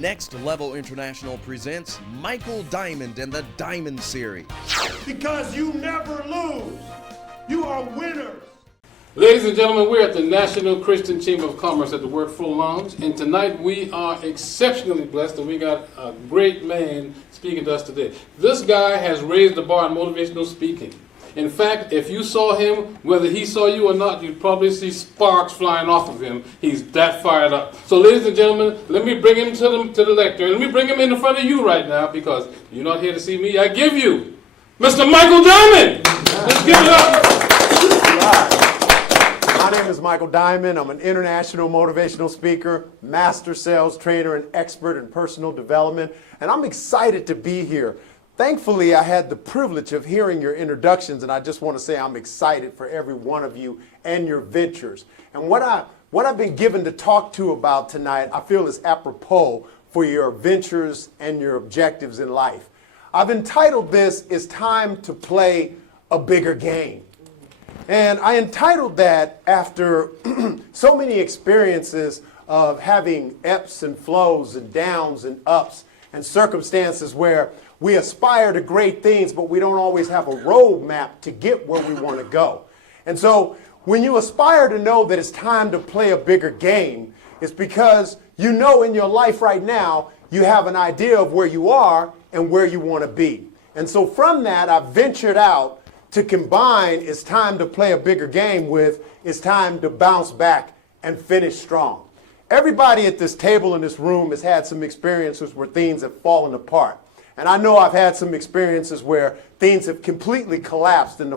Next Level International presents Michael Diamond and the Diamond Series. Because you never lose. You are winners. Ladies and gentlemen, we're at the National Christian Chamber of Commerce at the Workflow Lounge, and tonight we are exceptionally blessed that we got a great man speaking to us today. This guy has raised the bar in motivational speaking. In fact, if you saw him, whether he saw you or not, you'd probably see sparks flying off of him. He's that fired up. So ladies and gentlemen, let me bring him to the lectern. Let me bring him in front of you right now, because you're not here to see me. I give you Mr. Michael Diamond. Let's give it up. My name is Michael Diamond. I'm an international motivational speaker, master sales trainer, and expert in personal development. And I'm excited to be here. Thankfully, I had the privilege of hearing your introductions, and I just want to say I'm excited for every one of you and your ventures. And what I've been given to talk to about tonight, I feel is apropos for your ventures and your objectives in life. I've entitled this, "It's Time to Play a Bigger Game." And I entitled that after so many experiences of having ebbs and flows and downs and ups and circumstances where we aspire to great things, but we don't always have a roadmap to get where we want to go. And so when you aspire to know that it's time to play a bigger game, it's because you know in your life right now, you have an idea of where you are and where you want to be. And so from that, I've ventured out to combine "it's time to play a bigger game" with "it's time to bounce back and finish strong." Everybody at this table in this room has had some experiences where things have fallen apart. And I know I've had some experiences where things have completely collapsed and the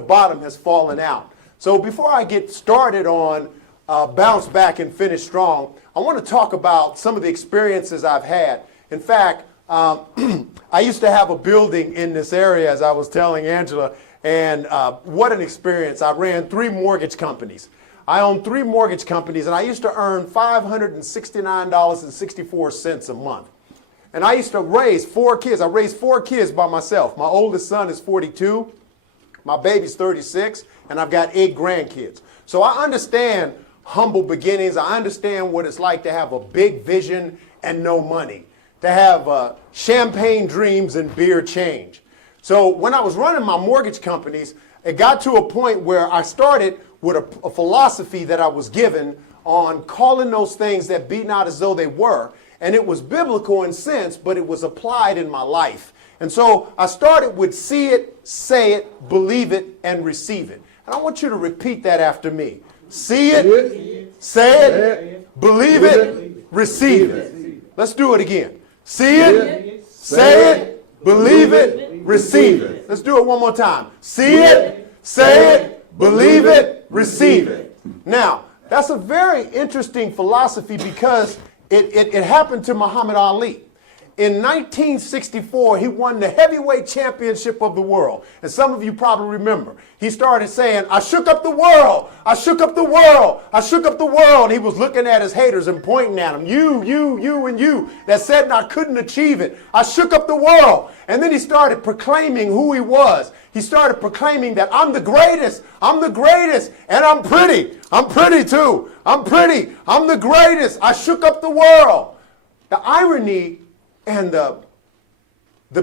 bottom has fallen out. So before I get started on bounce back and finish strong, I want to talk about some of the experiences I've had. In fact, I used to have a building in this area, as I was telling Angela, and what an experience. I ran 3 mortgage companies. I owned 3 mortgage companies, and I used to earn $569.64 a month. And I used to raise 4 kids. I raised 4 kids by myself. My oldest son is 42, my baby's 36, and I've got 8 grandkids. So I understand humble beginnings. I understand what it's like to have a big vision and no money, to have champagne dreams and beer change. So when I was running my mortgage companies, it got to a point where I started with a philosophy that I was given on calling those things that be not as though they were. And it was biblical in sense, but it was applied in my life. And so I started with see it, say it, believe it, and receive it. And I want you to repeat that after me. See it, say it, believe it, receive it. Let's do it again. See it, say it, believe it, receive it. Let's do it one more time. See it, say it, believe it, receive it. Now, that's a very interesting philosophy because it happened to Muhammad Ali. In 1964, he won the heavyweight championship of the world. And some of you probably remember. He started saying, "I shook up the world. I shook up the world. I shook up the world." He was looking at his haters and pointing at them. You, and you that said I couldn't achieve it. I shook up the world. And then he started proclaiming who he was. He started proclaiming that I'm the greatest. I'm the greatest. And I'm pretty. I'm pretty too. I'm pretty. I'm the greatest. I shook up the world. The irony and the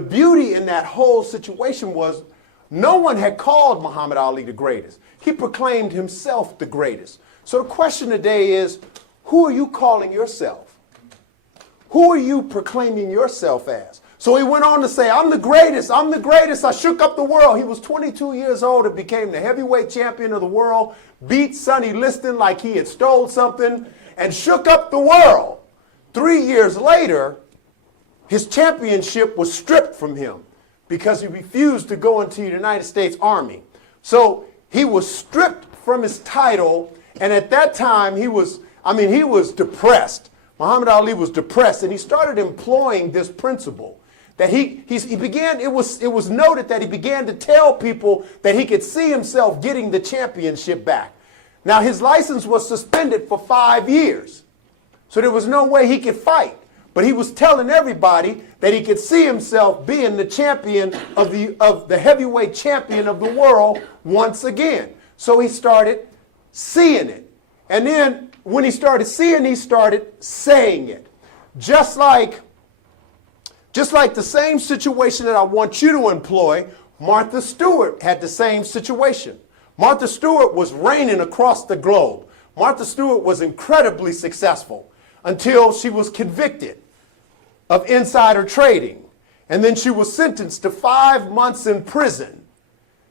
beauty in that whole situation was no one had called Muhammad Ali the greatest. He proclaimed himself the greatest. So the question today is, who are you calling yourself? Who are you proclaiming yourself as? So he went on to say, I'm the greatest. I'm the greatest. I shook up the world. He was 22 years old and became the heavyweight champion of the world, beat Sonny Liston like he had stole something, and shook up the world. 3 years later, his championship was stripped from him because he refused to go into the United States Army. So he was stripped from his title, and at that time he was depressed. Muhammad Ali was depressed, and he started employing this principle that he began. It was noted that he began to tell people that he could see himself getting the championship back. Now his license was suspended for 5 years, so there was no way he could fight. But he was telling everybody that he could see himself being the champion of the heavyweight champion of the world once again. So he started seeing it. And then when he started seeing, he started saying it. Just like the same situation that I want you to employ, Martha Stewart had the same situation. Martha Stewart was reigning across the globe. Martha Stewart was incredibly successful until she was convicted of insider trading. And then she was sentenced to 5 months in prison.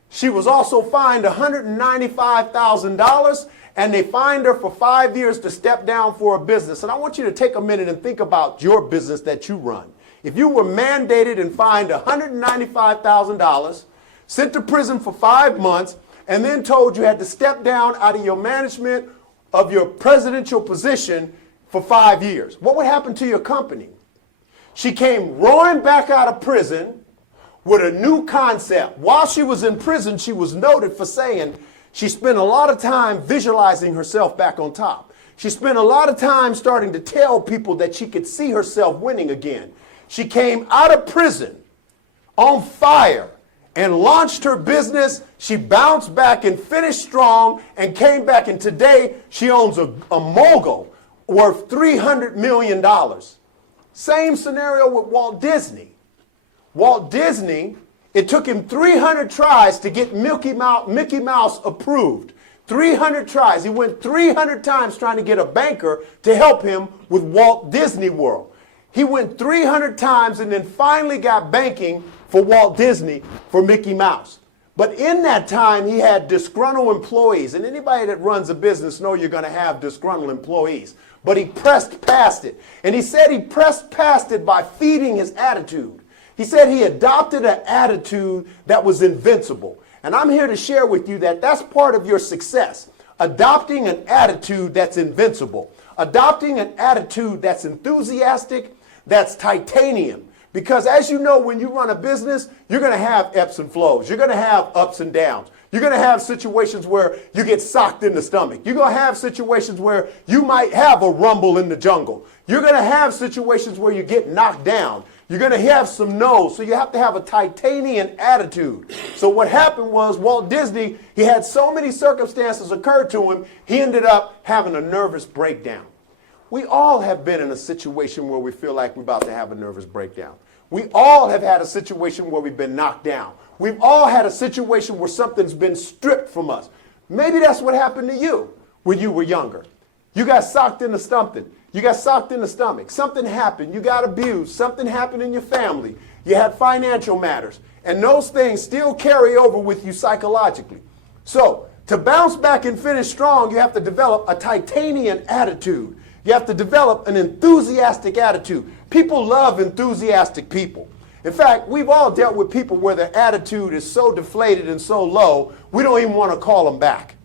She was also fined $195,000, and they fined her for 5 years to step down for a business. And I want you to take a minute and think about your business that you run. If you were mandated and fined $195,000, sent to prison for 5 months, and then told you had to step down out of your management of your presidential position for 5 years, what would happen to your company? She came roaring back out of prison with a new concept. While she was in prison, she was noted for saying she spent a lot of time visualizing herself back on top. She spent a lot of time starting to tell people that she could see herself winning again. She came out of prison on fire and launched her business. She bounced back and finished strong and came back, and today she owns a mogul worth $300 million. Same scenario with Walt Disney. Walt Disney, it took him 300 tries to get Mickey Mouse approved. 300 tries. He went 300 times trying to get a banker to help him with Walt Disney World. He went 300 times and then finally got banking for Walt Disney for Mickey Mouse. But in that time, he had disgruntled employees. And anybody that runs a business know you're going to have disgruntled employees. But he pressed past it. And he said he pressed past it by feeding his attitude. He said he adopted an attitude that was invincible. And I'm here to share with you that that's part of your success. Adopting an attitude that's invincible. Adopting an attitude that's enthusiastic, that's titanium. Because as you know, when you run a business, you're going to have ebbs and flows. You're going to have ups and downs. You're going to have situations where you get socked in the stomach. You're going to have situations where you might have a rumble in the jungle. You're going to have situations where you get knocked down. You're going to have some no's. So you have to have a titanium attitude. So what happened was Walt Disney, he had so many circumstances occur to him, he ended up having a nervous breakdown. We all have been in a situation where we feel like we're about to have a nervous breakdown. We all have had a situation where we've been knocked down. We've all had a situation where something's been stripped from us. Maybe that's what happened to you when you were younger. You got socked into something. You got socked in the stomach. Something happened. You got abused. Something happened in your family. You had financial matters. And those things still carry over with you psychologically. So to bounce back and finish strong, you have to develop a titanium attitude. You have to develop an enthusiastic attitude. People love enthusiastic people. In fact, we've all dealt with people where their attitude is so deflated and so low, we don't even want to call them back.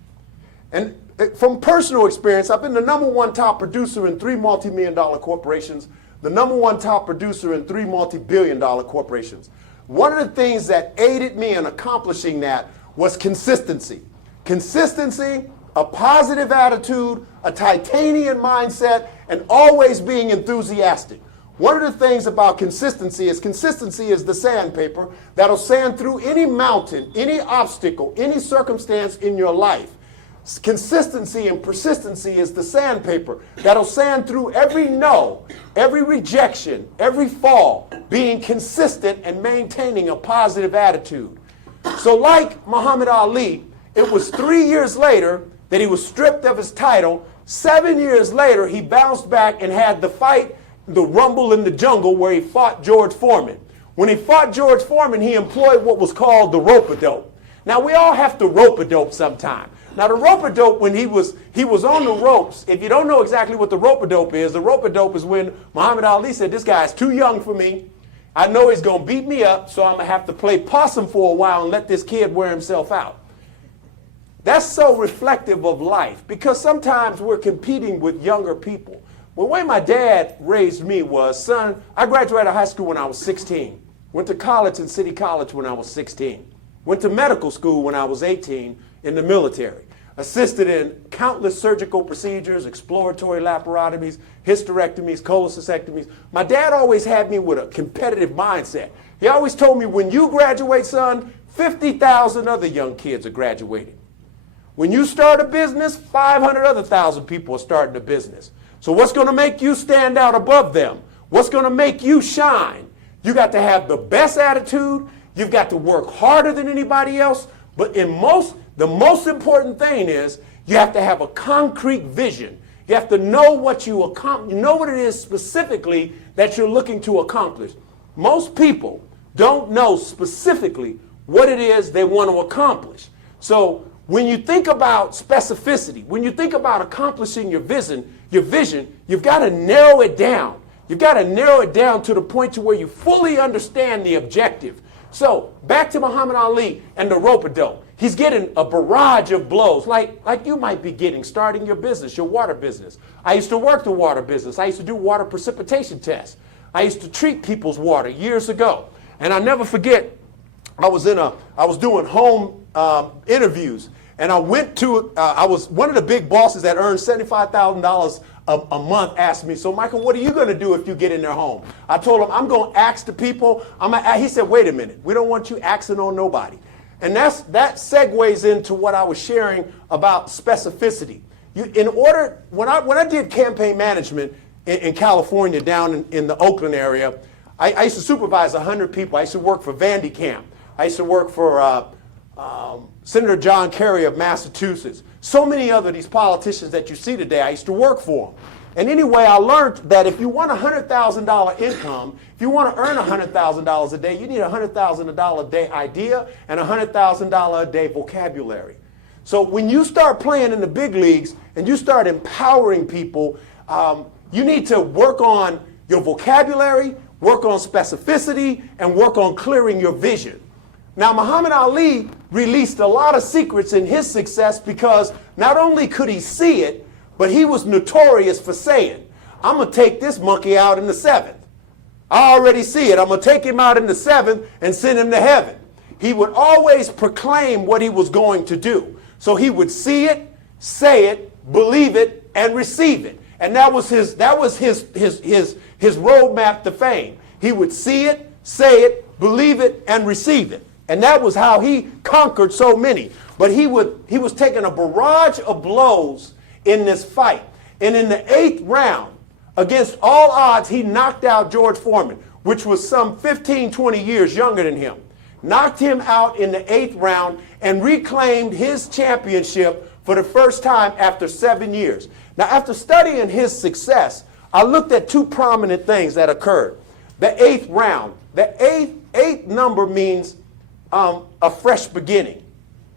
And from personal experience, I've been the #1 top producer in 3 multi-million-dollar corporations, the #1 top producer in 3 multi-billion-dollar corporations. One of the things that aided me in accomplishing that was consistency. Consistency, a positive attitude, a titanium mindset, and always being enthusiastic. One of the things about consistency is the sandpaper that'll sand through any mountain, any obstacle, any circumstance in your life. Consistency and persistency is the sandpaper that'll sand through every no, every rejection, every fall, being consistent and maintaining a positive attitude. So like Muhammad Ali, it was 3 years later that he was stripped of his title. 7 years later, he bounced back and had the fight, the rumble in the jungle, where he fought George Foreman. When he fought George Foreman, he employed what was called the rope-a-dope. Now, we all have to rope-a-dope sometime. Now, the rope-a-dope, when he was on the ropes, if you don't know exactly what the rope-a-dope is when Muhammad Ali said, this guy's too young for me. I know he's going to beat me up, so I'm going to have to play possum for a while and let this kid wear himself out. That's so reflective of life, because sometimes we're competing with younger people. The way my dad raised me was, son, I graduated high school when I was 16. Went to college in City College when I was 16. Went to medical school when I was 18 in the military. Assisted in countless surgical procedures, exploratory laparotomies, hysterectomies, cholecystectomies. My dad always had me with a competitive mindset. He always told me, when you graduate, son, 50,000 other young kids are graduating. When you start a business, 500 other thousand people are starting a business. So what's going to make you stand out above them? What's going to make you shine? You got to have the best attitude. You've got to work harder than anybody else. But the most important thing is you have to have a concrete vision. You have to know what you know what it is specifically that you're looking to accomplish. Most people don't know specifically what it is they want to accomplish. So when you think about specificity, when you think about accomplishing your vision, you've got to narrow it down. You've got to narrow it down to the point to where you fully understand the objective. So back to Muhammad Ali and the rope-a-dope. He's getting a barrage of blows like you might be getting starting your business, your water business. I used to work the water business. I used to do water precipitation tests. I used to treat people's water years ago. And I never forget, I was doing home interviews, and I went to, I was one of the big bosses that earned $75,000 a month asked me, so Michael, what are you going to do if you get in their home? I told him, I'm going to ask the people. He said, wait a minute, we don't want you asking on nobody. And that segues into what I was sharing about specificity. When I did campaign management in California, down in the Oakland area, I used to supervise 100 people. I used to work for Vandy Camp. I used to work for Senator John Kerry of Massachusetts. So many other these politicians that you see today, I used to work for them. And anyway, I learned that if you want a $100,000 income, if you want to earn $100,000 a day, you need a $100,000 a day idea and a $100,000 a day vocabulary. So when you start playing in the big leagues and you start empowering people, you need to work on your vocabulary, work on specificity, and work on clearing your vision. Now, Muhammad Ali released a lot of secrets in his success because not only could he see it, but he was notorious for saying, I'm going to take this monkey out in the 7th. I already see it. I'm going to take him out in the 7th and send him to heaven. He would always proclaim what he was going to do. So he would see it, say it, believe it, and receive it. And that was his roadmap to fame. He would see it, say it, believe it, and receive it. And that was how he conquered so many. But he was taking a barrage of blows in this fight. And in the 8th round, against all odds, he knocked out George Foreman, which was some 15, 20 years younger than him. Knocked him out in the 8th round and reclaimed his championship for the first time after 7 years. Now, after studying his success, I looked at two prominent things that occurred. The 8th round. The eighth number means a fresh beginning.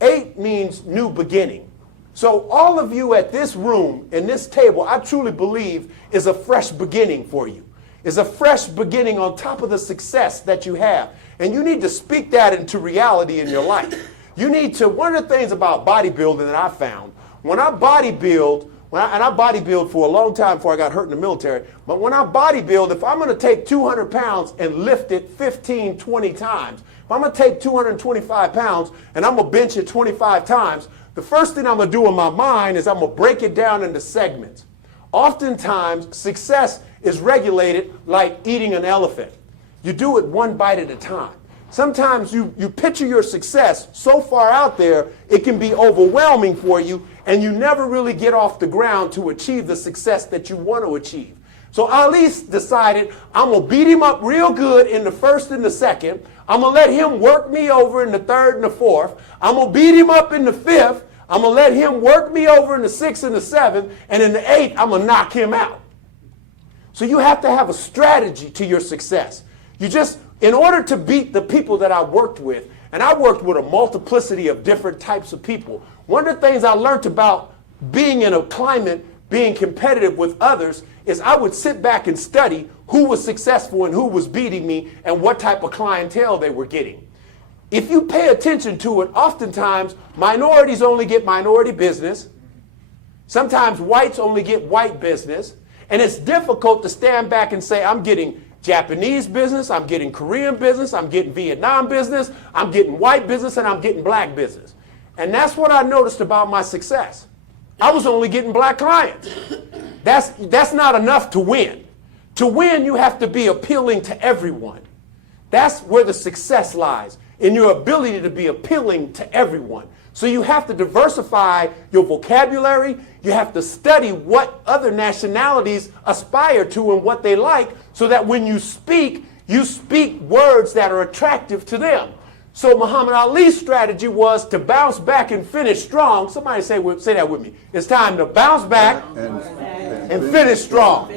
8 means new beginning. So all of you at this room, in this table, I truly believe is a fresh beginning for you. Is a fresh beginning on top of the success that you have. And you need to speak that into reality in your life. You need to, one of the things about bodybuilding that I found, when I bodybuild, and I bodybuild for a long time before I got hurt in the military, but when I bodybuild, if I'm going to take 200 pounds and lift it 15, 20 times, if I'm going to take 225 pounds and I'm going to bench it 25 times, the first thing I'm going to do in my mind is I'm going to break it down into segments. Oftentimes, success is regulated like eating an elephant. You do it one bite at a time. Sometimes you picture your success so far out there, it can be overwhelming for you, and you never really get off the ground to achieve the success that you want to achieve. So Ali decided, I'm going to beat him up real good in the 1st and the 2nd. I'm going to let him work me over in the 3rd and the 4th. I'm going to beat him up in the 5th. I'm going to let him work me over in the 6th and the 7th. And in the 8th, I'm going to knock him out. So you have to have a strategy to your success. In order to beat the people that I worked with, and I worked with a multiplicity of different types of people, one of the things I learned about being in a climate, being competitive with others, is I would sit back and study who was successful and who was beating me and what type of clientele they were getting. If you pay attention to it, oftentimes minorities only get minority business. Sometimes whites only get white business. And it's difficult to stand back and say, I'm getting Japanese business, I'm getting Korean business, I'm getting Vietnam business, I'm getting white business, and I'm getting black business. And that's what I noticed about my success. I was only getting black clients. That's not enough to win. To win, you have to be appealing to everyone. That's where the success lies, in your ability to be appealing to everyone. So you have to diversify your vocabulary. You have to study what other nationalities aspire to and what they like, so that when you speak words that are attractive to them. So Muhammad Ali's strategy was to bounce back and finish strong. Somebody say that with me. It's time to bounce back and finish strong.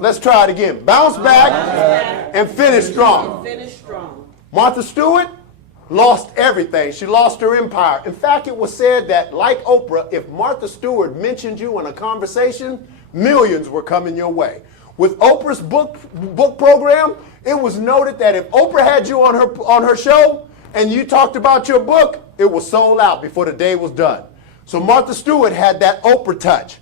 Let's try it again. Bounce back and finish strong. Martha Stewart lost everything. She lost her empire. In fact, it was said that, like Oprah, if Martha Stewart mentioned you in a conversation, millions were coming your way. With Oprah's book program, it was noted that if Oprah had you on her show and you talked about your book, it was sold out before the day was done. So Martha Stewart had that Oprah touch.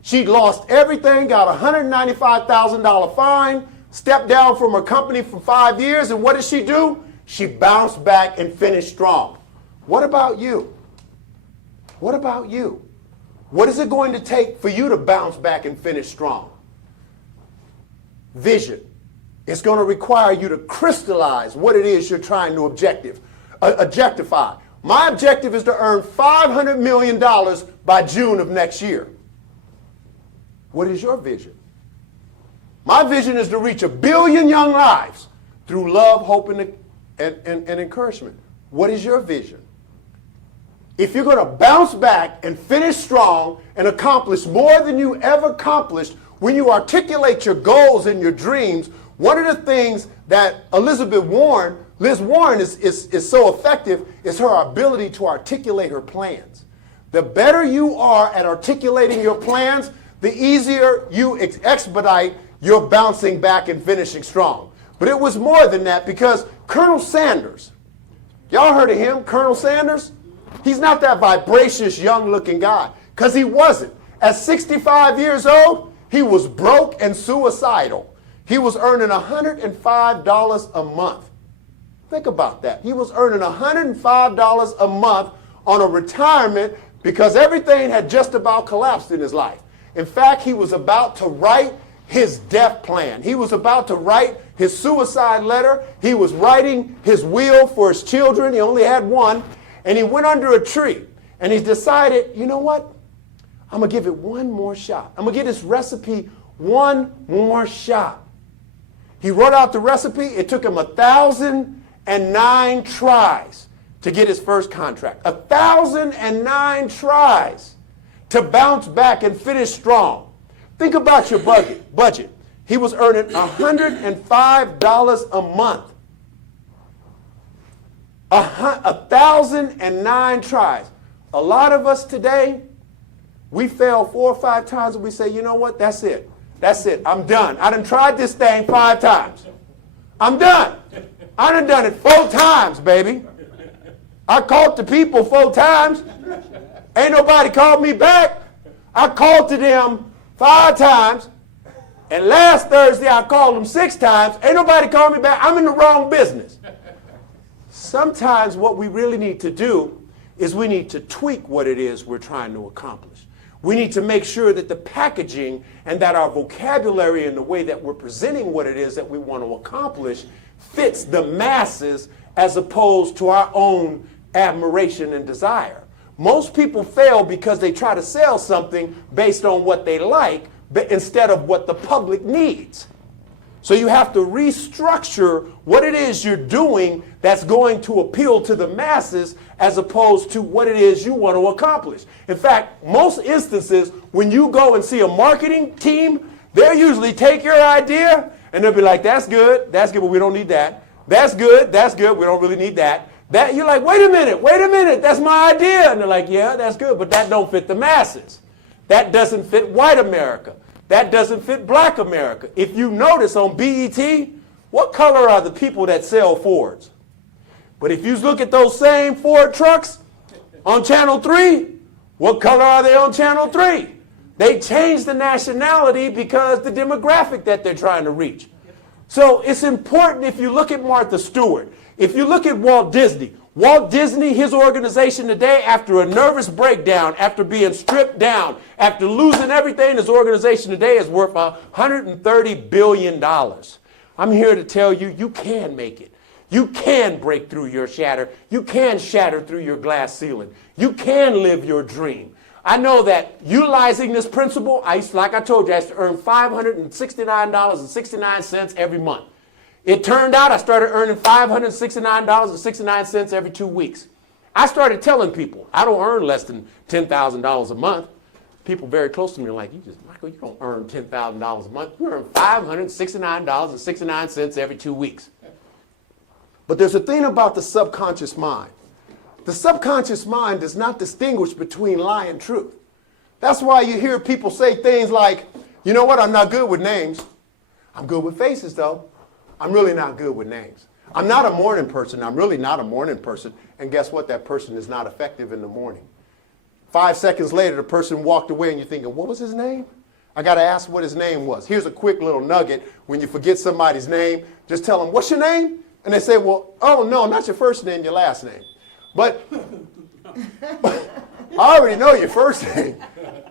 She lost everything, got a $195,000 fine, stepped down from her company for 5 years, and what did she do? She bounced back and finished strong. What about you? What about you? What is it going to take for you to bounce back and finish strong? Vision. It's going to require you to crystallize what it is you're trying to objectify. My objective is to earn $500 million by June of next year. What is your vision? My vision is to reach 1 billion young lives through love, hope, and encouragement. What is your vision? If you're going to bounce back and finish strong and accomplish more than you ever accomplished, when you articulate your goals and your dreams, one of the things that Liz Warren is so effective is her ability to articulate her plans. The better you are at articulating your plans, the easier you expedite your bouncing back and finishing strong. But it was more than that, because Colonel Sanders, y'all heard of him, Colonel Sanders? He's not that vivacious, young-looking guy, because he wasn't. At 65 years old, he was broke and suicidal. He was earning $105 a month. Think about that. He was earning $105 a month on a retirement because everything had just about collapsed in his life. In fact, he was about to write his death plan. He was about to write his suicide letter. He was writing his will for his children. He only had one. And he went under a tree. And he decided, you know what? I'm going to give it one more shot. I'm going to give this recipe one more shot. He wrote out the recipe. It took him 1,009 tries to get his first contract. 1,009 tries to bounce back and finish strong. Think about your budget. He was earning $105 a month. 1,009 tries. A lot of us today, we fail 4 or 5 times and we say, you know what, that's it. That's it. I'm done. I done tried this thing 5 times. I'm done. I done it 4 times, baby. I called to people 4 times. Ain't nobody called me back. I called to them 5 times. And last Thursday, I called them 6 times. Ain't nobody called me back. I'm in the wrong business. Sometimes what we really need to do is we need to tweak what it is we're trying to accomplish. We need to make sure that the packaging and that our vocabulary and the way that we're presenting what it is that we want to accomplish fits the masses as opposed to our own admiration and desire. Most people fail because they try to sell something based on what they like, but instead of what the public needs. So you have to restructure what it is you're doing that's going to appeal to the masses as opposed to what it is you want to accomplish. In fact, most instances, when you go and see a marketing team, they'll usually take your idea and they'll be like, that's good, but we don't need that. That's good, we don't really need that. That you're like, wait a minute, that's my idea. And they're like, yeah, that's good, but that don't fit the masses. That doesn't fit white America. That doesn't fit black America. If you notice on BET, what color are the people that sell Fords? But if you look at those same Ford trucks on Channel 3, what color are they on Channel 3? They changed the nationality because the demographic that they're trying to reach. So it's important. If you look at Martha Stewart, if you look at Walt Disney, his organization today, after a nervous breakdown, after being stripped down, after losing everything, his organization today is worth $130 billion. I'm here to tell you, you can make it. You can break through your shatter. You can shatter through your glass ceiling. You can live your dream. I know that utilizing this principle, like I told you, I used to earn $569.69 every month. It turned out I started earning $569.69 every 2 weeks. I started telling people, I don't earn less than $10,000 a month. People very close to me are like, Michael, you don't earn $10,000 a month. You earn $569.69 every 2 weeks. But there's a thing about the subconscious mind. The subconscious mind does not distinguish between lie and truth. That's why you hear people say things like, you know what, I'm not good with names. I'm good with faces, though. I'm really not good with names. I'm not a morning person. I'm really not a morning person. And guess what? That person is not effective in the morning. 5 seconds later, the person walked away and you're thinking, what was his name? I got to ask what his name was. Here's a quick little nugget. When you forget somebody's name, just tell them, what's your name? And they say, well, oh, no, not your first name, your last name. But I already know your first name.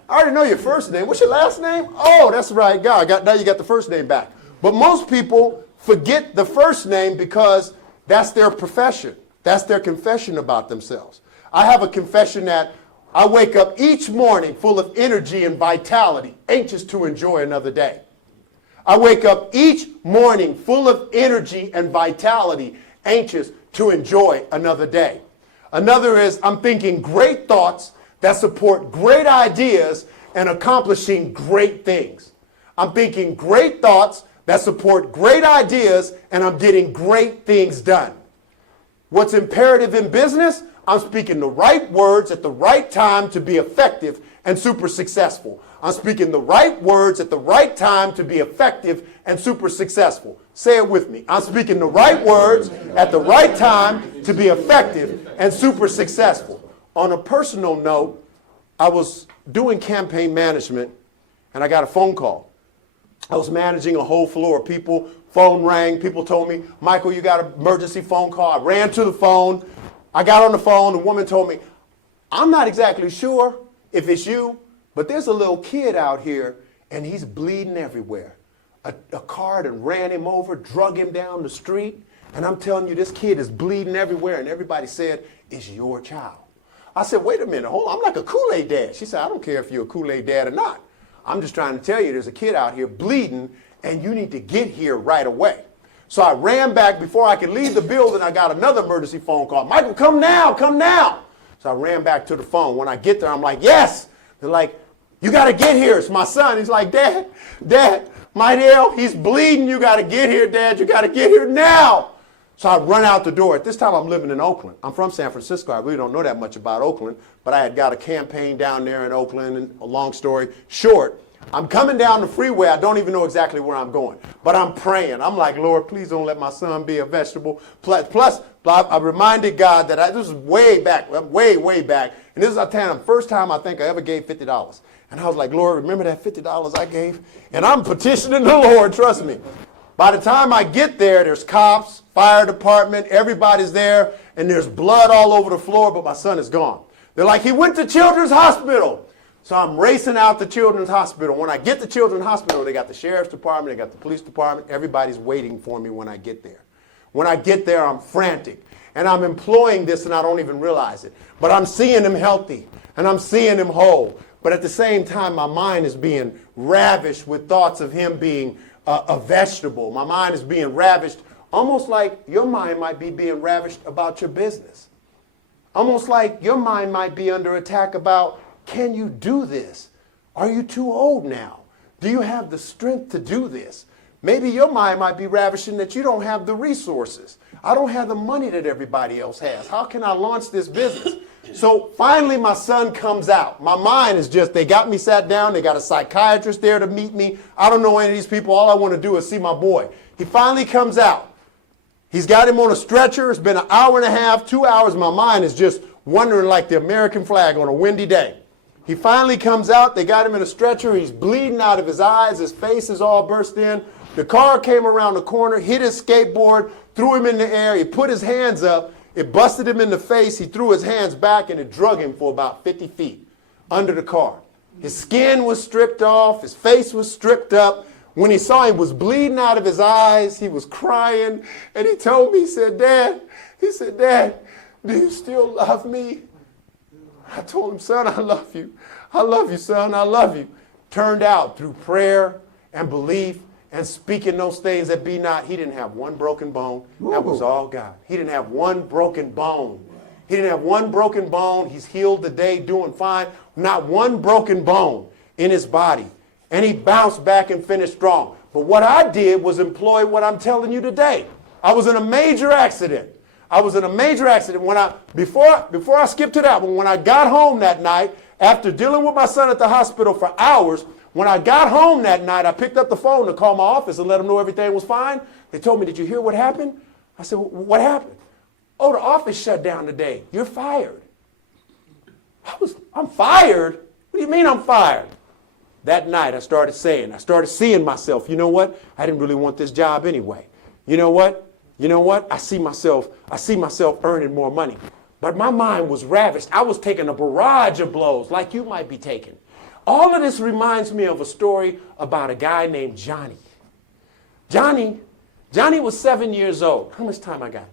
I already know your first name. What's your last name? Oh, that's the right guy. Now you got the first name back. But most people forget the first name because that's their profession. That's their confession about themselves. I have a confession that I wake up each morning full of energy and vitality, anxious to enjoy another day. I wake up each morning full of energy and vitality, anxious to enjoy another day. Another is I'm thinking great thoughts that support great ideas and accomplishing great things. I'm thinking great thoughts that support great ideas and I'm getting great things done. What's imperative in business? I'm speaking the right words at the right time to be effective and super successful. I'm speaking the right words at the right time to be effective and super successful. Say it with me. I'm speaking the right words at the right time to be effective and super successful. On a personal note, I was doing campaign management and I got a phone call. I was managing a whole floor of people. Phone rang. People told me, Michael, you got an emergency phone call. I ran to the phone. I got on the phone. The woman told me, I'm not exactly sure if it's you, but there's a little kid out here and he's bleeding everywhere. A car done ran him over, drug him down the street. And I'm telling you, this kid is bleeding everywhere. And everybody said, it's your child. I said, wait a minute, hold on. I'm like a Kool-Aid dad. She said, I don't care if you're a Kool-Aid dad or not. I'm just trying to tell you there's a kid out here bleeding and you need to get here right away. So I ran back. Before I could leave the building, I got another emergency phone call. Michael, come now, come now. So I ran back to the phone. When I get there, I'm like, yes. They're like, you got to get here. It's my son. He's like, Dad, Michael, he's bleeding. You got to get here, Dad. You got to get here now. So I run out the door. At this time, I'm living in Oakland. I'm from San Francisco. I really don't know that much about Oakland, but I had got a campaign down there in Oakland, and a long story short, I'm coming down the freeway. I don't even know exactly where I'm going, but I'm praying. I'm like, Lord, please don't let my son be a vegetable. Plus I reminded God that this is way back, way back, and this is the first time I think I ever gave $50. And I was like, Lord, remember that $50 I gave? And I'm petitioning the Lord, trust me. By the time I get there, there's cops, fire department, everybody's there, and there's blood all over the floor, but my son is gone. They're like, he went to Children's Hospital. So I'm racing out to Children's Hospital. When I get to Children's Hospital, they got the sheriff's department, they got the police department. Everybody's waiting for me when I get there. When I get there, I'm frantic. And I'm employing this and I don't even realize it. But I'm seeing him healthy and I'm seeing him whole. But at the same time, my mind is being ravished with thoughts of him being a vegetable. My mind is being ravished, almost like your mind might be being ravished about your business. Almost like your mind might be under attack about, can you do this? Are you too old now? Do you have the strength to do this? Maybe your mind might be ravishing that you don't have the resources. I don't have the money that everybody else has. How can I launch this business? So finally my son comes out. My mind is just, they got me sat down. They got a psychiatrist there to meet me. I don't know any of these people. All I want to do is see my boy. He finally comes out. He's got him on a stretcher. It's been an hour and a half, 2 hours. My mind is just wandering like the American flag on a windy day. He finally comes out. They got him in a stretcher. He's bleeding out of his eyes. His face is all burst in. The car came around the corner, hit his skateboard, threw him in the air. He put his hands up. It busted him in the face. He threw his hands back, and it drug him for about 50 feet under the car. His skin was stripped off. His face was stripped up. When he saw him was bleeding out of his eyes, he was crying, and he told me, he said, Dad, do you still love me? I told him, son, I love you. I love you, son, I love you. Turned out through prayer and belief and speaking those things that be not, he didn't have one broken bone. That was all God. He didn't have one broken bone. He didn't have one broken bone. He's healed today, doing fine. Not one broken bone in his body. And he bounced back and finished strong. But what I did was employ what I'm telling you today. I was in a major accident. Before I skip to that one, when I got home that night, after dealing with my son at the hospital for hours, when I got home that night, I picked up the phone to call my office and let them know everything was fine. They told me, did you hear what happened? I said, what happened? Oh, the office shut down today. You're fired. I'm fired? What do you mean I'm fired? That night I started seeing myself, you know what? I didn't really want this job anyway. You know what? I see myself earning more money. But my mind was ravished. I was taking a barrage of blows like you might be taking. All of this reminds me of a story about a guy named Johnny. Johnny was 7 years old. How much time I got?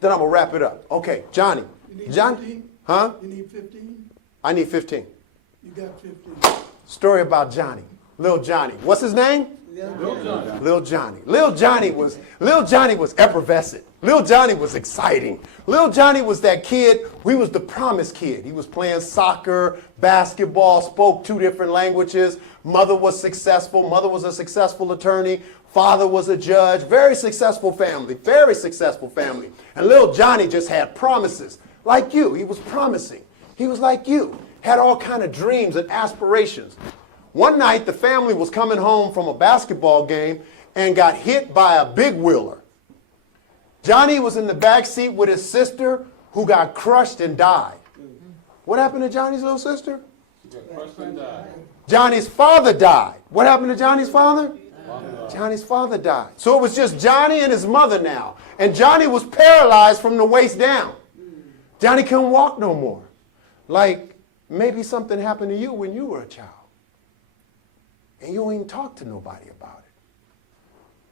Then I'm going to wrap it up. Okay, Johnny. You need Johnny? 15? Huh? You need 15? I need 15. You got 15. Story about Johnny. Little Johnny. What's his name? Lil Johnny. Lil Johnny was effervescent. Lil Johnny was exciting. Lil Johnny was that kid. He was the promised kid. He was playing soccer, basketball, spoke 2 different languages. Mother was successful. Mother was a successful attorney. Father was a judge. Very successful family. And Lil Johnny just had promises. Like you. He was promising. He was like you. Had all kind of dreams and aspirations. One night, the family was coming home from a basketball game and got hit by a big wheeler. Johnny was in the back seat with his sister, who got crushed and died. What happened to Johnny's little sister? She got crushed and died. Johnny's father died. What happened to Johnny's father? Johnny's father died. So it was just Johnny and his mother now. And Johnny was paralyzed from the waist down. Johnny couldn't walk no more. Like maybe something happened to you when you were a child. And you don't even talk to nobody about it.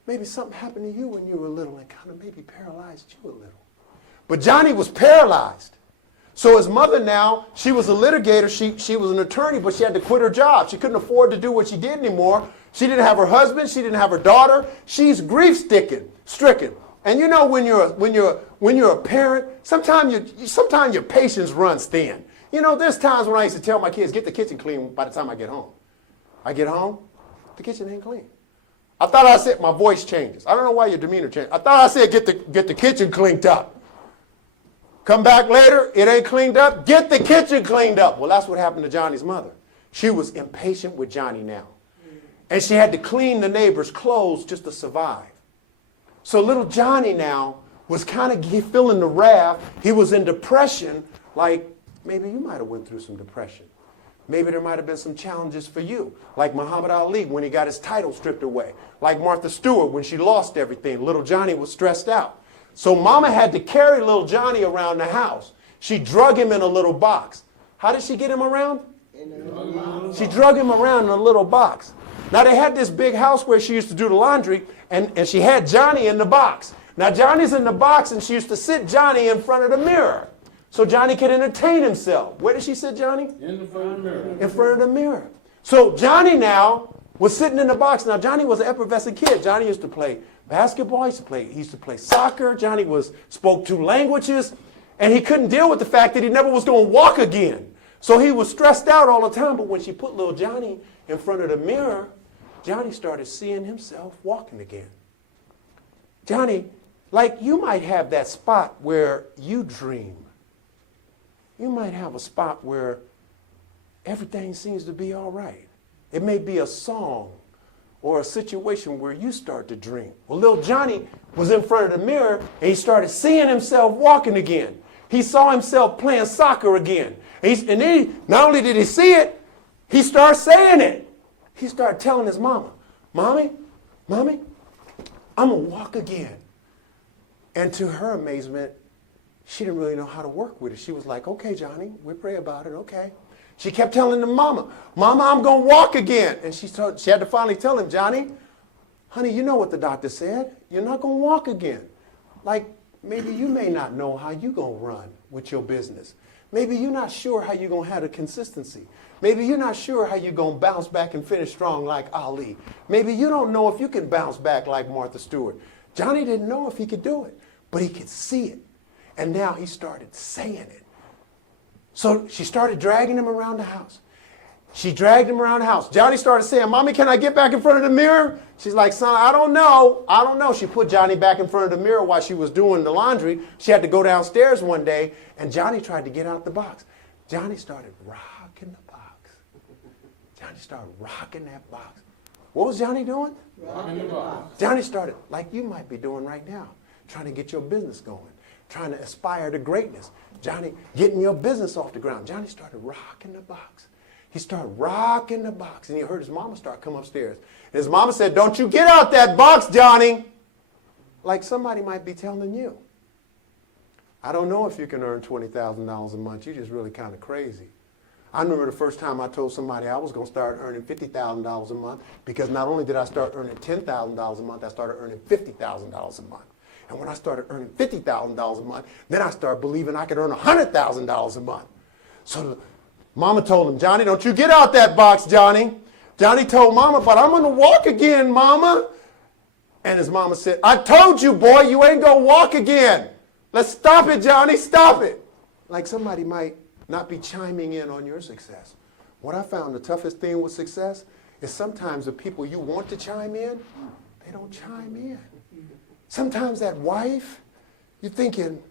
Maybe something happened to you when you were little and kind of maybe paralyzed you a little. But Johnny was paralyzed. So his mother now, she was a litigator. She was an attorney, but she had to quit her job. She couldn't afford to do what she did anymore. She didn't have her husband. She didn't have her daughter. She's grief-stricken. And you know when you're a parent, sometimes your patience runs thin. You know, there's times when I used to tell my kids, get the kitchen clean by the time I get home. I get home, the kitchen ain't clean. I thought I said, my voice changes. I don't know why your demeanor changed. I thought I said, get the kitchen cleaned up. Come back later, it ain't cleaned up. Get the kitchen cleaned up. Well, that's what happened to Johnny's mother. She was impatient with Johnny now. And she had to clean the neighbor's clothes just to survive. So little Johnny now was kind of feeling the wrath. He was in depression, like maybe you might have went through some depression. Maybe there might have been some challenges for you, like Muhammad Ali when he got his title stripped away, like Martha Stewart when she lost everything. Little Johnny was stressed out. So Mama had to carry little Johnny around the house. She drug him in a little box. How did she get him around? She drug him around in a little box. Now they had this big house where she used to do the laundry, and she had Johnny in the box. Now Johnny's in the box, and she used to sit Johnny in front of the mirror. So Johnny could entertain himself. Where did she sit Johnny? In front of the mirror. In front of the mirror. So Johnny now was sitting in the box. Now Johnny was an effervescent kid. Johnny used to play basketball. He used to play soccer. Johnny spoke 2 languages. And he couldn't deal with the fact that he never was going to walk again. So he was stressed out all the time. But when she put little Johnny in front of the mirror, Johnny started seeing himself walking again. Johnny, like you might have that spot where you dream. You might have a spot where everything seems to be all right. It may be a song or a situation where you start to dream. Well, little Johnny was in front of the mirror and he started seeing himself walking again. He saw himself playing soccer again. And then not only did he see it, he started saying it. He started telling his mama, Mommy, I'm going to walk again. And to her amazement, she didn't really know how to work with it. She was like, okay, Johnny, we'll pray about it, okay. She kept telling the mama, Mama, I'm going to walk again. And she had to finally tell him, Johnny, honey, you know what the doctor said. You're not going to walk again. Like, maybe you may not know how you're going to run with your business. Maybe you're not sure how you're going to have the consistency. Maybe you're not sure how you're going to bounce back and finish strong like Ali. Maybe you don't know if you can bounce back like Martha Stewart. Johnny didn't know if he could do it, but he could see it. And now he started saying it. So she started dragging him around the house. She dragged him around the house. Johnny started saying, Mommy, can I get back in front of the mirror? She's like, son, I don't know. I don't know. She put Johnny back in front of the mirror while she was doing the laundry. She had to go downstairs one day, and Johnny tried to get out the box. Johnny started rocking the box. Johnny started rocking that box. What was Johnny doing? Rocking the box. Johnny started, like you might be doing right now, trying to get your business going, trying to aspire to greatness. Johnny, getting your business off the ground. Johnny started rocking the box. He started rocking the box, and he heard his mama start come upstairs. And his mama said, don't you get out that box, Johnny. Like somebody might be telling you. I don't know if you can earn $20,000 a month. You're just really kind of crazy. I remember the first time I told somebody I was going to start earning $50,000 a month, because not only did I start earning $10,000 a month, I started earning $50,000 a month. And when I started earning $50,000 a month, then I started believing I could earn $100,000 a month. So Mama told him, Johnny, don't you get out that box, Johnny. Johnny told Mama, but I'm going to walk again, Mama. And his mama said, I told you, boy, you ain't going to walk again. Let's stop it, Johnny, stop it. Like somebody might not be chiming in on your success. What I found the toughest thing with success is sometimes the people you want to chime in, they don't chime in. Sometimes that wife, you're thinking,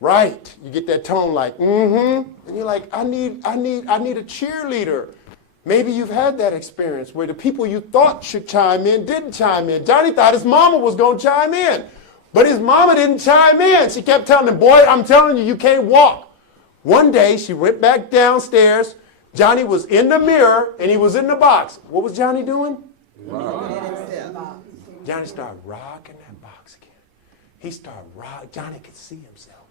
right. You get that tone like, mm-hmm. And you're like, I need a cheerleader. Maybe you've had that experience where the people you thought should chime in didn't chime in. Johnny thought his mama was going to chime in, but his mama didn't chime in. She kept telling him, boy, I'm telling you, you can't walk. One day, she went back downstairs. Johnny was in the mirror, and he was in the box. What was Johnny doing? Johnny started rocking that box again. He started rocking. Johnny could see himself.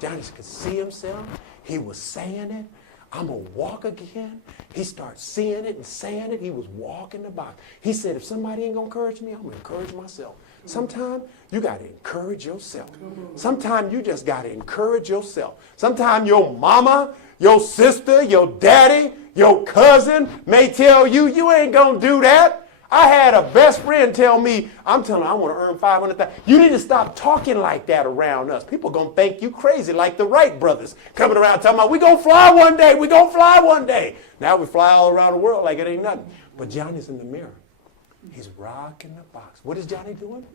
Johnny could see himself. He was saying it. I'm going to walk again. He started seeing it and saying it. He was walking the box. He said, if somebody ain't going to encourage me, I'm going to encourage myself. Sometimes you got to encourage yourself. Sometimes you just got to encourage yourself. Sometimes your mama, your sister, your daddy, your cousin may tell you, you ain't going to do that. I had a best friend tell me, I'm telling her I want to earn $500,000. You need to stop talking like that around us. People are going to think you crazy, like the Wright brothers coming around talking about, we're going to fly one day, we're going to fly one day. Now we fly all around the world like it ain't nothing. But Johnny's in the mirror. He's rocking the box. What is Johnny doing?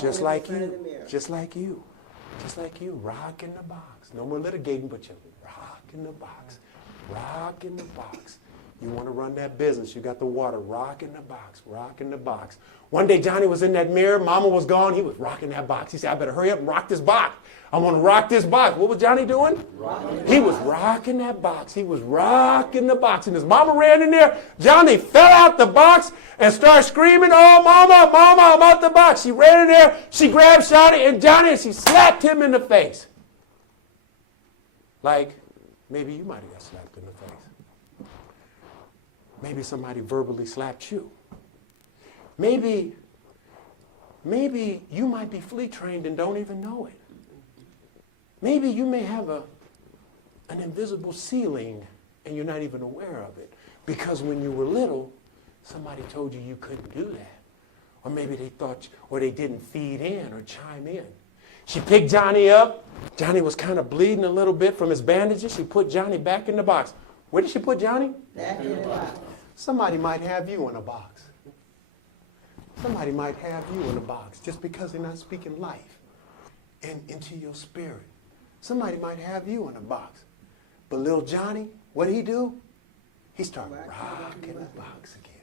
Just like you. Just like you. Just like you. Rocking the box. No more litigating, but you're rocking the box. Rocking the box. You want to run that business. You got the water. Rocking the box. Rocking the box. One day Johnny was in that mirror. Mama was gone. He was rocking that box. He said, I better hurry up and rock this box. I want to rock this box. What was Johnny doing? He was rocking that box. He was rocking the box. And his mama ran in there. Johnny fell out the box and started screaming, oh, mama, mama, I'm out the box. She ran in there. She grabbed Johnny and she slapped him in the face. Like, maybe you might have got slapped in the face. Maybe somebody verbally slapped you. Maybe you might be flea trained and don't even know it. Maybe you may have an invisible ceiling and you're not even aware of it. Because when you were little, somebody told you you couldn't do that. Or maybe they thought, or they didn't feed in or chime in. She picked Johnny up. Johnny was kind of bleeding a little bit from his bandages. She put Johnny back in the box. Where did she put Johnny? Back in the box. Somebody might have you in a box. Somebody might have you in a box just because they're not speaking life into your spirit. Somebody might have you in a box. But little Johnny, what did he do? He started rocking the box again.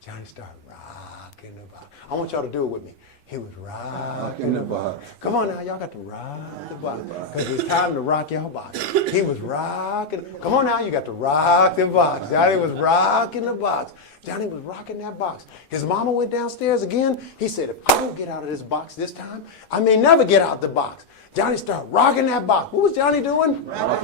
Johnny started rocking the box. I want y'all to do it with me. He was rocking the box. Come on now, y'all got to rock the box. Because it's time to rock your box. He was rocking. Come on now, you got to rock the box. Johnny was rocking the box. Johnny was rocking that box. His mama went downstairs again. He said, if I don't get out of this box this time, I may never get out the box. Johnny started rocking that box. What was Johnny doing?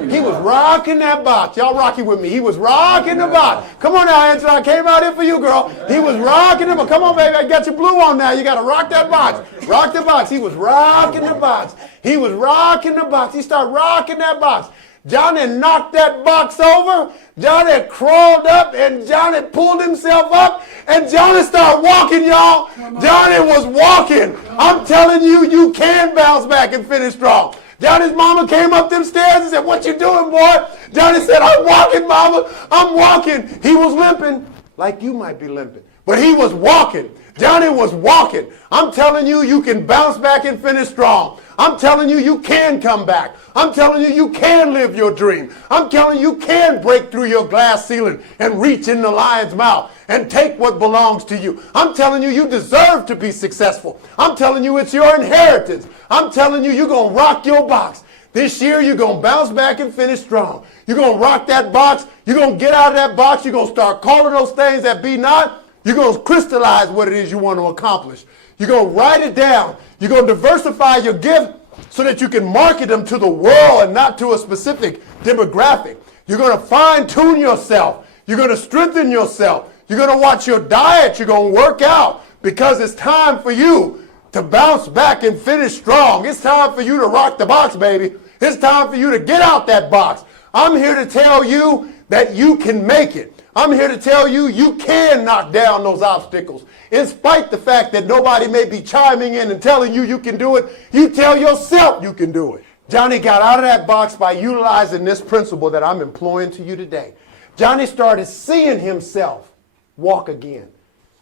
He was rocking that box. Y'all rocking with me. He was rocking the box. Come on now, Angela. I came out here for you, girl. He was rocking the box. Come on, baby. I got your blue on now. You got to rock that box. Rock the box. He was rocking the box. He was rocking the box. He started rocking that box. Johnny knocked that box over. Johnny crawled up and Johnny pulled himself up and Johnny started walking, y'all. Johnny was walking. I'm telling you, you can bounce back and finish strong. Johnny's mama came up them stairs and said, what you doing, boy? Johnny said, I'm walking, mama. I'm walking. He was limping like you might be limping, but he was walking. Johnny was walking. I'm telling you, you can bounce back and finish strong. I'm telling you, you can come back. I'm telling you, you can live your dream. I'm telling you, you can break through your glass ceiling and reach in the lion's mouth and take what belongs to you. I'm telling you, you deserve to be successful. I'm telling you, it's your inheritance. I'm telling you, you're going to rock your box. This year, you're going to bounce back and finish strong. You're going to rock that box. You're going to get out of that box. You're going to start calling those things that be not. You're going to crystallize what it is you want to accomplish. You're going to write it down. You're going to diversify your gift so that you can market them to the world and not to a specific demographic. You're going to fine-tune yourself. You're going to strengthen yourself. You're going to watch your diet. You're going to work out because it's time for you to bounce back and finish strong. It's time for you to rock the box, baby. It's time for you to get out that box. I'm here to tell you that you can make it. I'm here to tell you, you can knock down those obstacles. In spite the fact that nobody may be chiming in and telling you you can do it, you tell yourself you can do it. Johnny got out of that box by utilizing this principle that I'm employing to you today. Johnny started seeing himself walk again.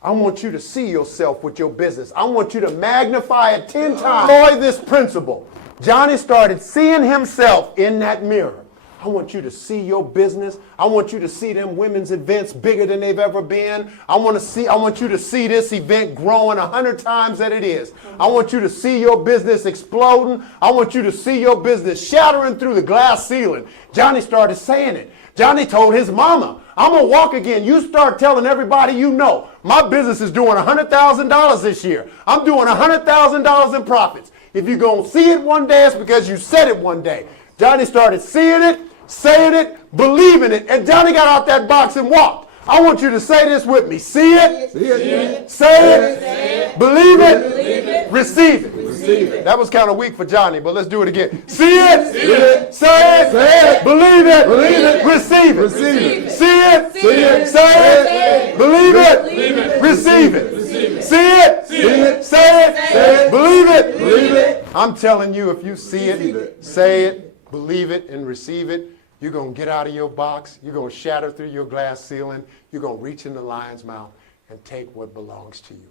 I want you to see yourself with your business. I want you to magnify it 10 times. Employ this principle. Johnny started seeing himself in that mirror. I want you to see your business. I want you to see them women's events bigger than they've ever been. I want you to see this event growing 100 times that it is. I want you to see your business exploding. I want you to see your business shattering through the glass ceiling. Johnny started saying it. Johnny told his mama, I'm going to walk again. You start telling everybody you know, my business is doing $100,000 this year. I'm doing $100,000 in profits. If you're going to see it one day, it's because you said it one day. Johnny started seeing it, saying it, believing it, and Johnny got out that box and walked. I want you to say this with me. See it, say it, believe it, receive it. That was kind of weak for Johnny, but let's do it again. See it, say it, believe it, receive it. See it, say it, believe it, receive it. See it, say it, believe it. I'm telling you, if you see it, say it, believe it, and receive it, you're going to get out of your box. You're going to shatter through your glass ceiling. You're going to reach in the lion's mouth and take what belongs to you.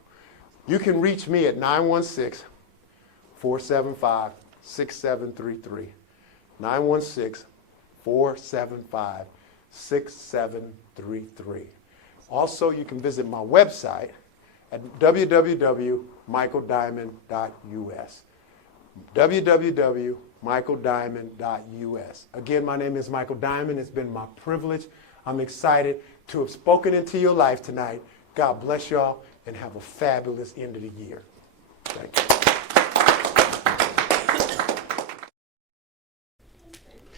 You can reach me at 916-475-6733. 916-475-6733. Also, you can visit my website at www.michaeldiamond.us. www.michaeldiamond.us. Again, my name is Michael Diamond. It's been my privilege. I'm excited to have spoken into your life tonight. God bless y'all and have a fabulous end of the year. Thank you.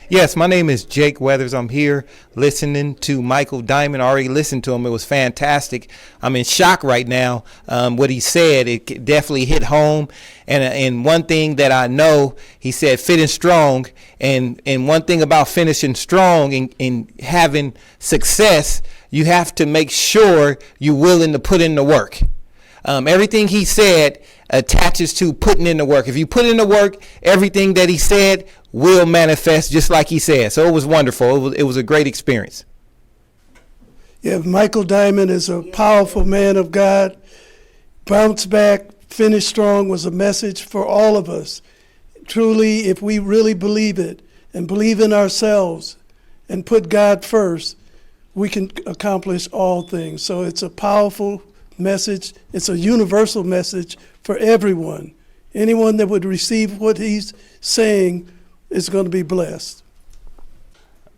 Yes, my name is Jake Weathers. I'm here listening to Michael Diamond. I already listened to him. It was fantastic. I'm in shock right now. What he said, it definitely hit home. And one thing that I know, he said finish strong. And one thing about finishing strong and having success, you have to make sure you're willing to put in the work. Everything he said attaches to putting in the work. If you put in the work, everything that he said will manifest just like he said. So it was wonderful. It was a great experience. Yeah, Michael Diamond is a powerful man of God. Bounce back, finish strong was a message for all of us. Truly, if we really believe it and believe in ourselves and put God first, we can accomplish all things. So it's a powerful message. It's a universal message for everyone. Anyone that would receive what he's saying is going to be blessed.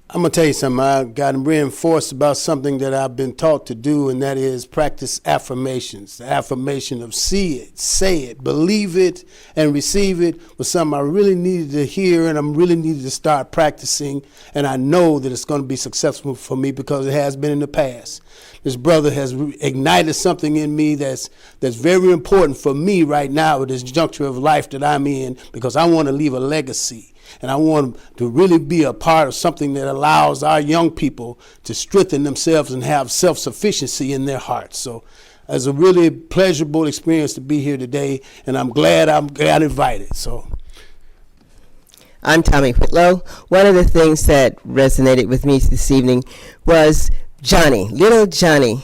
I'm going to tell you something. I got reinforced about something that I've been taught to do, and that is practice affirmations. The affirmation of see it, say it, believe it, and receive it was something I really needed to hear, and I'm really needed to start practicing. And I know that it's going to be successful for me because it has been in the past. This brother has ignited something in me that's very important for me right now at this juncture of life that I'm in, because I want to leave a legacy. And I want to really be a part of something that allows our young people to strengthen themselves and have self-sufficiency in their hearts. So it's a really pleasurable experience to be here today, and I'm glad I got invited. So I'm Tommy Whitlow. One of the things that resonated with me this evening was Johnny, little Johnny.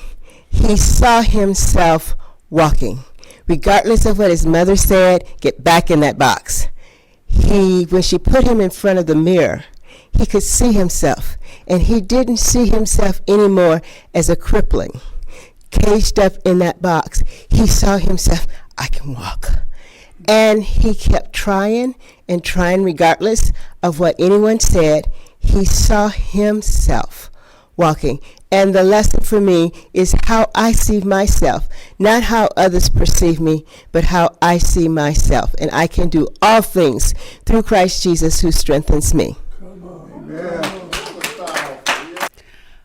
He saw himself walking. Regardless of what his mother said, get back in that box. When she put him in front of the mirror, he could see himself, and he didn't see himself anymore as a crippling, caged up in that box. He saw himself, I can walk. And he kept trying and trying regardless of what anyone said. He saw himself walking. And the lesson for me is how I see myself, not how others perceive me, but how I see myself. And I can do all things through Christ Jesus who strengthens me.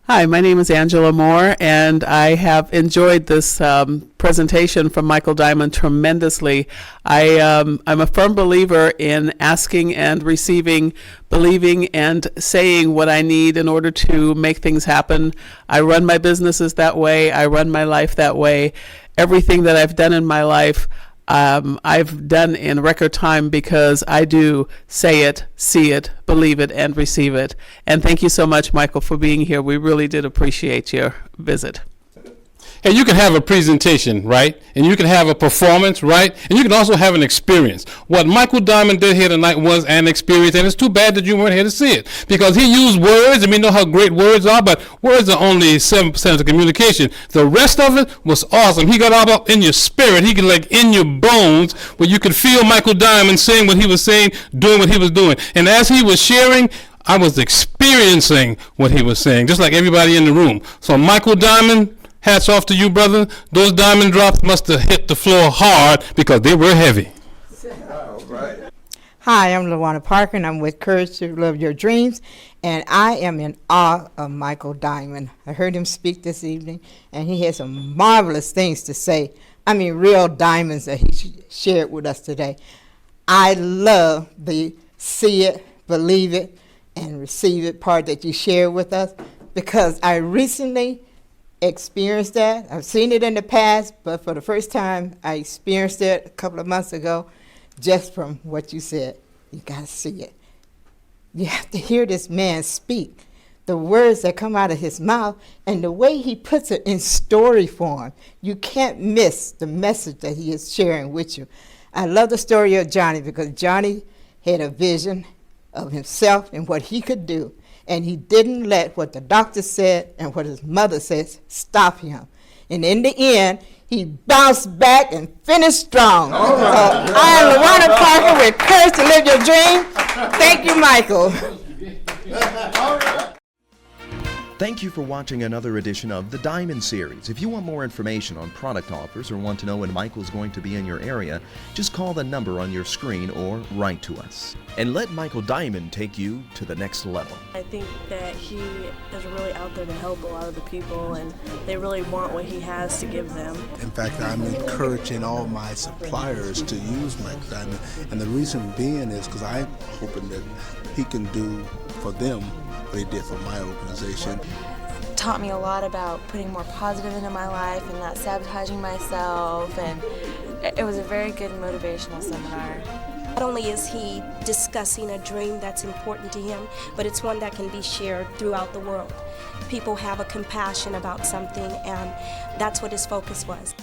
Hi, my name is Angela Moore, and I have enjoyed this presentation from Michael Diamond tremendously. I'm a firm believer in asking and receiving, believing and saying what I need in order to make things happen. I run my businesses that way. I run my life that way. Everything that I've done in my life, I've done in record time because I do say it, see it, believe it, and receive it. And thank you so much, Michael, for being here. We really did appreciate your visit. And you can have a presentation, right? And you can have a performance, right? And you can also have an experience. What Michael Diamond did here tonight was an experience, and it's too bad that you weren't here to see it. Because he used words, and we know how great words are, but words are only 7% of the communication. The rest of it was awesome. He got all up in your spirit. He could, like, in your bones, where you could feel Michael Diamond saying what he was saying, doing what he was doing. And as he was sharing, I was experiencing what he was saying, just like everybody in the room. So Michael Diamond, hats off to you, brother. Those diamond drops must have hit the floor hard because they were heavy. Hi, I'm LaWanna Parker, and I'm with Courage to Live Your Dreams, and I am in awe of Michael Diamond. I heard him speak this evening, and he had some marvelous things to say. I mean, real diamonds that he shared with us today. I love the see it, believe it, and receive it part that you shared with us, because I recently experienced that. I've seen it in the past, but for the first time, I experienced it a couple of months ago, just from what you said. You gotta see it. You have to hear this man speak, the words that come out of his mouth, and the way he puts it in story form. You can't miss the message that he is sharing with you. I love the story of Johnny, because Johnny had a vision of himself and what he could do. And he didn't let what the doctor said and what his mother says stop him. And in the end, he bounced back and finished strong. So I am LaWanna Parker with Courage to Live Your Dream. Thank you, Michael. Thank you for watching another edition of the Diamond Series. If you want more information on product offers or want to know when Michael's going to be in your area, just call the number on your screen or write to us. And let Michael Diamond take you to the next level. I think that he is really out there to help a lot of the people, and they really want what he has to give them. In fact, I'm encouraging all my suppliers to use Michael Diamond. And the reason being is because I'm hoping that he can do for them what he did for my organization. Taught me a lot about putting more positive into my life and not sabotaging myself, and it was a very good motivational seminar. Not only is he discussing a dream that's important to him, but it's one that can be shared throughout the world. People have a compassion about something, and that's what his focus was.